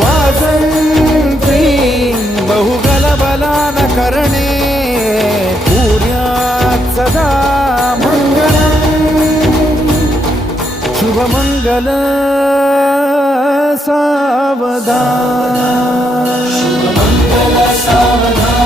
वाजंत्री बहुगलबलान करणे पुण्यात सदा मंगलम् शुभमंगल सावधान शुभमंगल सावधान